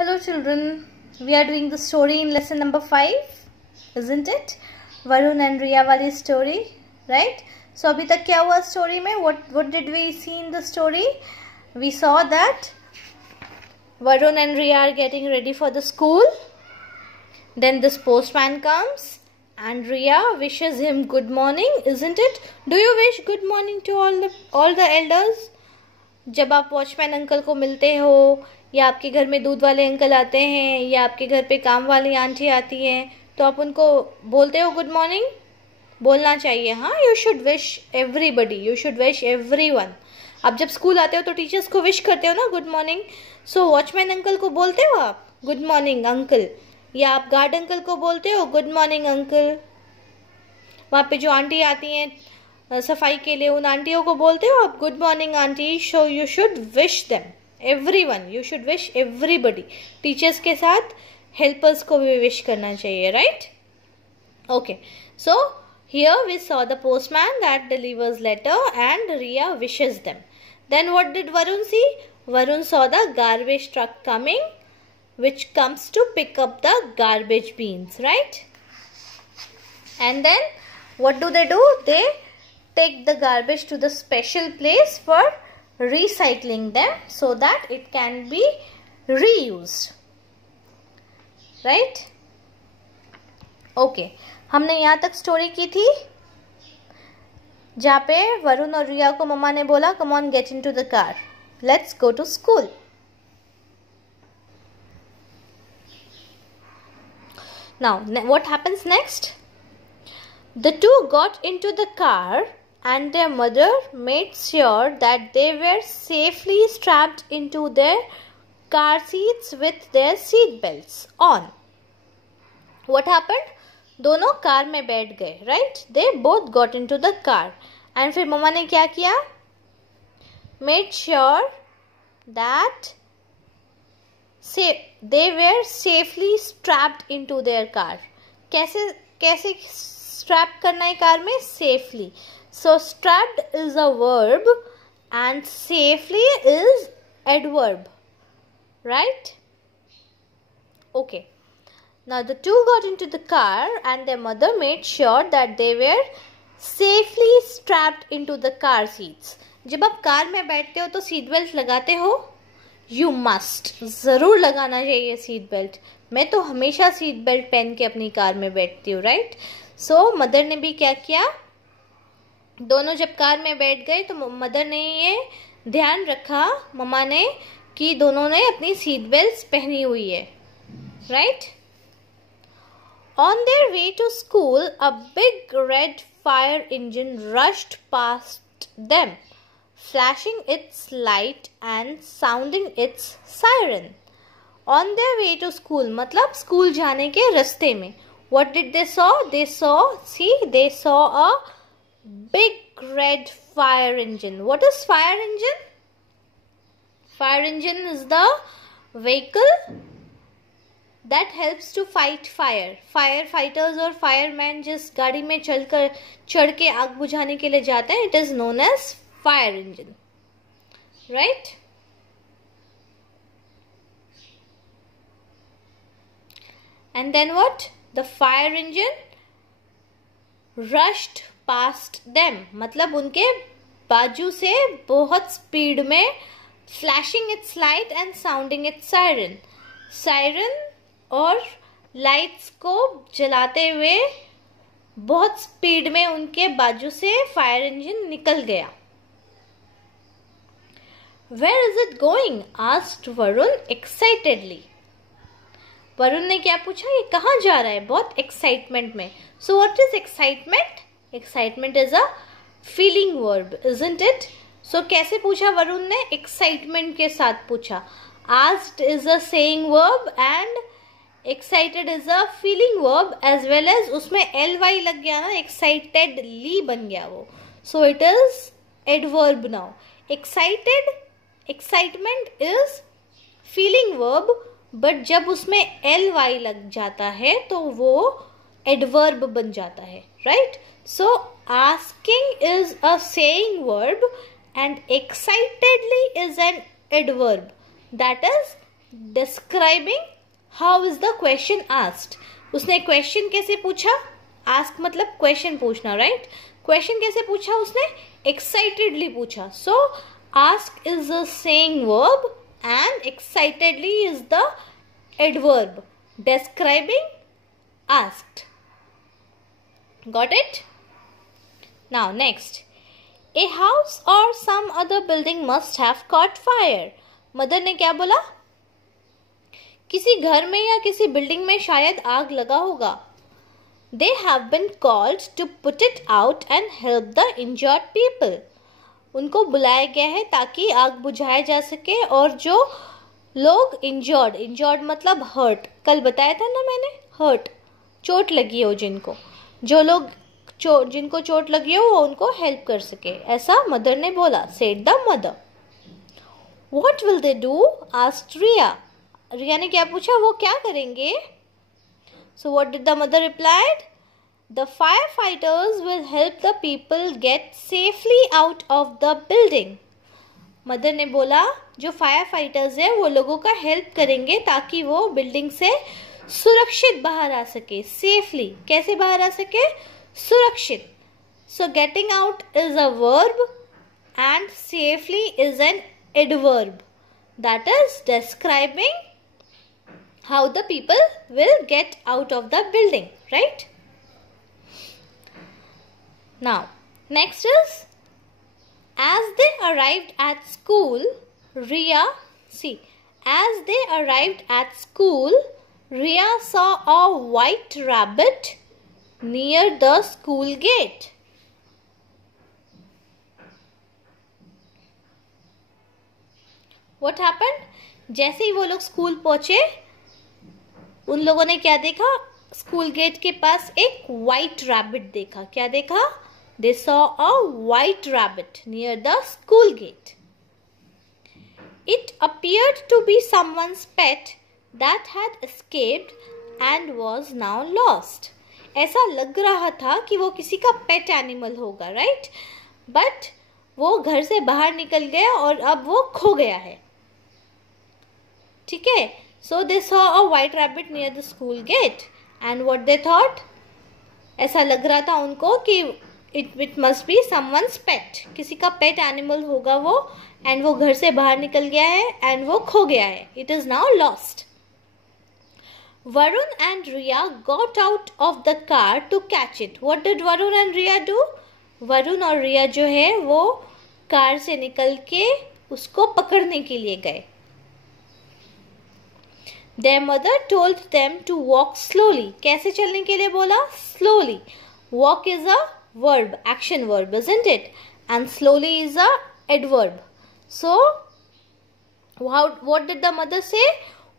Hello children, we are doing the story in lesson number 5, isn't it? Varun and Riya wali story, right? So abhi tak kya hua story mein? What did we see in the story? We saw that Varun and Riya are getting ready for the school. Then this postman comes and Riya wishes him good morning, isn't it? Do you wish good morning to all the elders? जब आप watchman uncle को मिलते हो या आपके घर में दूध वाले अंकल आते हैं या आपके घर पे काम वाली आंटी आती हैं तो आप उनको बोलते हो गुड मॉर्निंग. बोलना चाहिए. हाँ, you should wish everybody, you should wish everyone. आप जब स्कूल आते हो तो टीचर्स को विश करते हो ना गुड मॉर्निंग. सो वॉचमैन अंकल को बोलते हो आप गुड मॉर्निंग अंकल, या आप गार्ड अंकल को बोलते हो गुड मॉर्निंग अंकल. वहाँ पे जो आंटी आती हैं सफाई के लिए उन आंटियों को बोलते हो आप good morning aunty. So you should wish them everyone, you should wish everybody. Teachers के साथ हेल्पर्स को भी विश करना चाहिए, right? Okay, so here we saw the postman that delivers letter and Riya wishes them. Then what did Varun see? Varun saw the garbage truck coming which comes to pick up the garbage beans, right? And then what do? They take the garbage to the special place for recycling them so that it can be reused, right? Okay, हमने यहाँ तक story की थी जहाँ पे वरुण और रिया को मम्मा ने बोला come on get into the car, let's go to school. Now what happens next? The two got into the car and their mother made sure that they were safely strapped into their car seats with their seat belts on. What happened? दोनों car में बैठ गए, right? They both got into the car. And फिर मम्मा ने क्या किया? Made sure that they were safely strapped into their car. कैसे strap करना है कार में? Safely. So strapped is a verb and safely is adverb, right? Okay. Now the two got into the car and their mother made sure that they were safely strapped into the car seats. जब आप car में बैठते हो तो seat belt लगाते हो? You must, ज़रूर लगाना चाहिए सीट बेल्ट. मैं तो हमेशा सीट बेल्ट पहन के अपनी कार में बैठती हूँ, राइट? सो मदर ने भी क्या किया? दोनों जब कार में बैठ गए तो मदर ने ये ध्यान रखा मम्मा ने कि दोनों ने अपनी सीट बेल्ट पहनी हुई है, right? On their way to school, a big red fire engine rushed past them, flashing its light and sounding its siren. On their way to school, मतलब स्कूल जाने के रास्ते में. What did they saw? They saw a big red fire engine. What is fire engine? Fire engine is the vehicle that helps to fight fire. Firefighters और firemen जिस गाड़ी में चढ़ के आग बुझाने के लिए जाते हैं, it is known as fire engine, right? And then what? The fire engine rushed past them. मतलब उनके बाजू से बहुत स्पीड में flashing its light and sounding its siren. Siren और लाइट्स को जलाते हुए बहुत स्पीड में उनके बाजू से फायर इंजन निकल गया. Where is it going? asked Varun excitedly. Varun ने क्या पूछा? ये कहाँ जा रहा है? बहुत एक्साइटमेंट में. So what is excitement? Excitement is a feeling verb, isn't it? So कैसे पूछा वरुण ने? एक्साइटमेंट के साथ पूछा. Asked is a saying verb and excited is a feeling verb as well as उसमें ly लग गया ना, excitedly बन गया वो. So it is adverb now. Excitement is feeling verb, but जब उसमें ly लग जाता है तो वो adverb बन जाता है, right? So asking is a saying verb and excitedly is an adverb, that is describing how is the question asked. उसने क्वेश्चन कैसे पूछा? आस्क मतलब क्वेश्चन पूछना, राइट? क्वेश्चन कैसे पूछा उसने? एक्साइटेडली पूछा. सो ask is a saying verb and excitedly is the adverb describing asked. Got it? Now next, a house or some other building must have caught fire. Mother ने क्या बोला? किसी घर में या किसी बिल्डिंग में शायद आग लगा होगा. They have been called to put it out and help the injured people. उनको बुलाया गया है ताकि आग बुझाया जा सके और जो लोग इंजर्ड मतलब हर्ट, कल बताया था ना मैंने, हर्ट, चोट लगी हो जिनको, जो लोग जिनको चोट लगी हो वो उनको हेल्प कर सके, ऐसा मदर ने बोला. Said the mother. What will they do? Asked Riya. Riya ने क्या पूछा? वो क्या करेंगे? So what did the mother replied? The firefighters will help the people get safely out of the building. Mother ने बोला जो फायर फाइटर्स है वो लोगों का हेल्प करेंगे ताकि वो बिल्डिंग से सुरक्षित बाहर आ सके. सेफली कैसे बाहर आ सके? सुरक्षित. So getting out is a verb and safely is an adverb that is describing how the people will get out of the building, right? Now, next is, as they arrived at school, as they arrived at school, Riya saw a white rabbit near the school gate. What happened? जैसे ही वो लोग school पहुंचे, उन लोगों ने क्या देखा? School gate के पास एक व्हाइट रैबिट देखा. क्या देखा? They saw a white rabbit near the school gate. It appeared to be someone's pet that had escaped and was now lost. ऐसा लग रहा था कि वो किसी का पेट एनिमल होगा, राइट? बट वो घर से बाहर निकल गया और अब वो खो गया है. ठीक है? So they saw a white rabbit near the school gate and what they thought? ऐसा लग रहा था उनको कि it must be someone's pet. किसी का पेट एनिमल होगा वो, एंड वो घर से बाहर निकल गया है एंड वो खो गया है. It is now lost. Varun and Riya got out of the car to catch it. What did Varun and Riya do? Varun और रिया जो है वो कार से निकल के उसको पकड़ने के लिए गए. Their mother told them to walk slowly. कैसे चलने के लिए बोला? Slowly. Walk is a verb, action verb, isn't it? And slowly is a adverb. So, what did the mother say?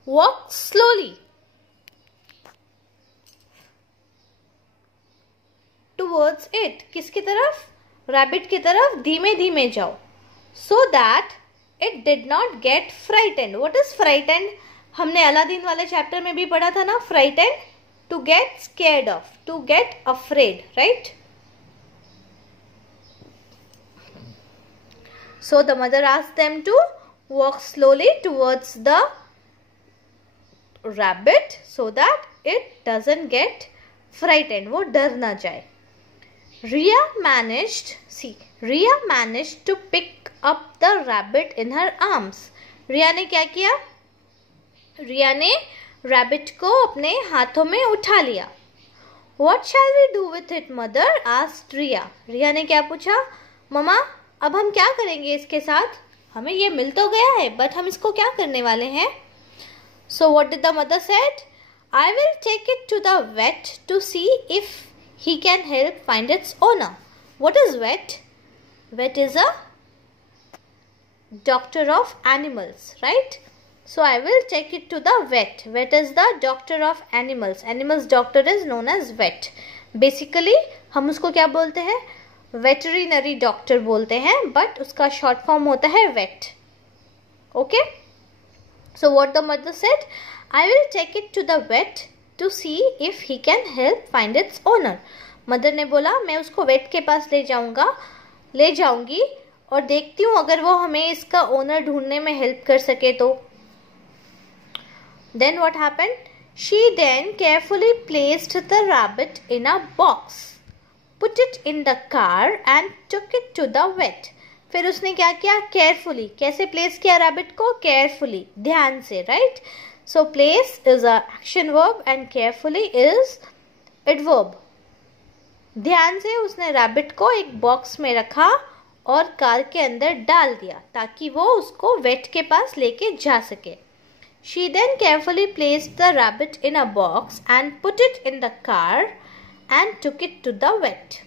Walk slowly. Towards it. किसकी तरफ? Rabbit की तरफ धीमे धीमे जाओ. So that it did not get frightened. What is frightened? हमने Aladdin वाले chapter में भी पढ़ा था ना. Frightened, to get scared of, to get afraid, right? So the mother asked them to walk slowly towards the rabbit so that it doesn't get frightened. वो डर ना जाए. Riya managed to pick up the rabbit in her arms. रिया ने क्या किया? रिया ने rabbit को अपने हाथों में उठा लिया. What shall we do with it, mother? asked Riya. रिया ने क्या पूछा? ममा, अब हम क्या करेंगे इसके साथ? हमें ये मिल तो गया है, बट हम इसको क्या करने वाले हैं? So what did the mother said? I will take it to the vet to see if he can help find its owner. What is vet? Vet is a doctor of animals, right? So I will take it to the vet. Vet is the doctor of animals. Animals doctor is known as vet. Basically हम उसको क्या बोलते हैं? Veterinary doctor बोलते हैं, but उसका short form होता है vet. Okay? So what the mother said? I will take it to the vet to see if he can help find its owner. Mother ने बोला मैं उसको वेट के पास ले जाऊंगी और देखती हूँ अगर वो हमें इसका ओनर ढूंढने में हेल्प कर सके तो. Then what happened? She then carefully placed the rabbit in a box, put it in the car and took it to the vet. फिर उसने क्या किया? Carefully. कैसे place किया rabbit को? Carefully. ध्यान से, right? So place is a action verb and carefully is adverb. ध्यान से उसने rabbit को एक box में रखा और कार के अंदर डाल दिया ताकि वो उसको vet के पास लेके जा सके. She then carefully placed the rabbit in a box and put it in the car and took it to the vet.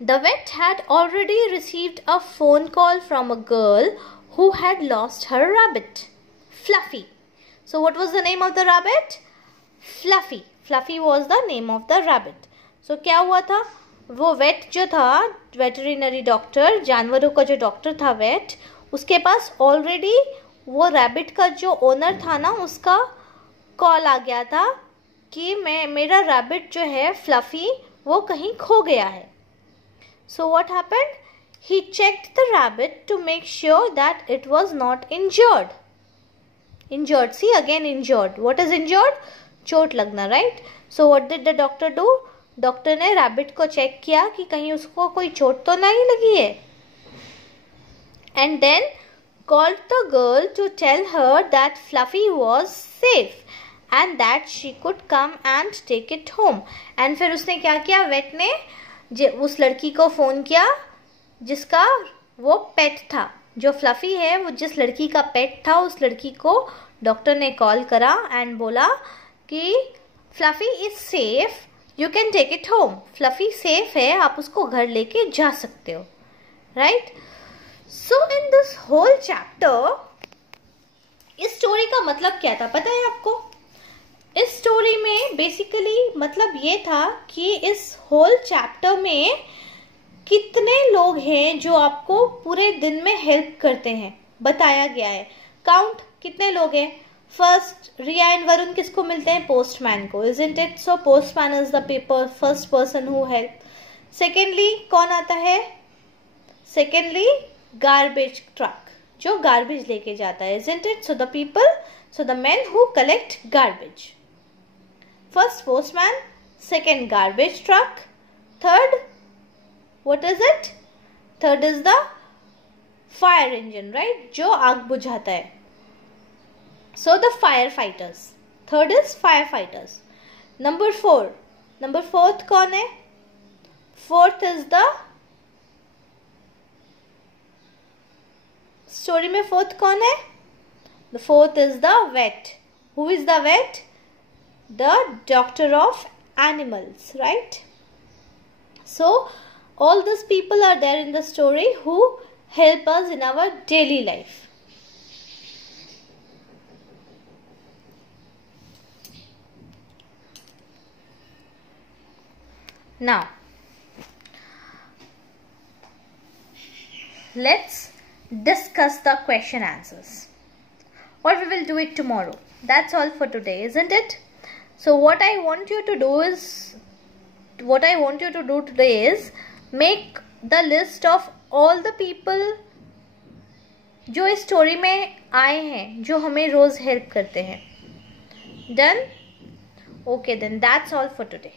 The vet had already received a phone call from a girl who had lost her rabbit, Fluffy. So what was the name of the rabbit? Fluffy. Fluffy was the name of the rabbit. So क्या हुआ था? वो vet जो था, veterinary doctor, जानवरों का जो doctor था vet, उसके पास ऑलरेडी वो रैबिट का जो ओनर था ना, उसका कॉल आ गया था कि मेरा रैबिट जो है फ्लफी वो कहीं खो गया है. So what happened? He checked the rabbit to make sure that it was not injured. Injured, see again injured. What is injured? चोट लगना, right? So what did the doctor do? Doctor ने rabbit को check किया कि कहीं उसको कोई चोट तो नहीं लगी है. And then called the girl to tell her that Fluffy was safe and that she could come and take it home. And फिर उसने क्या किया? वेट ने उस लड़की को फ़ोन किया जिसका वो पेट था. जो फ्लफी है वो जिस लड़की का पेट था, उस लड़की को डॉक्टर ने कॉल करा एंड बोला कि Fluffy is safe, you can take it home. Fluffy safe है, आप उसको घर लेके जा सकते हो, right? So in this whole chapter, इस स्टोरी का मतलब क्या था पता है आपको? इस स्टोरी में बेसिकली मतलब ये था कि इस होल चैप्टर में कितने लोग हैं जो आपको पूरे दिन में हेल्प करते हैं बताया गया है. काउंट कितने लोग हैं? फर्स्ट रिया एंड वरुण किसको मिलते हैं? पोस्टमैन को, isn't it? So postman is the first person who help. Secondly कौन आता है? Secondly गार्बेज ट्रक, जो गार्बेज लेके जाता है, isn't it? So the people, so the men who collect garbage. First postman, second garbage truck, third, what is it? Third is the fire engine, right? जो आग बुझाता है. So the firefighters. Third is firefighters. Number 4. Number 4th कौन है? Fourth is the story में fourth कौन है? The fourth is the vet. Who is the vet? The doctor of animals, right? So all this people are there in the story who help us in our daily life. Now let's discuss the question answers, or we will do it tomorrow. That's all for today, isn't it? So what I want you to do today is make the list of all the people जो इस story में आए हैं, जो हमें रोज help करते हैं. Done? Okay, then that's all for today.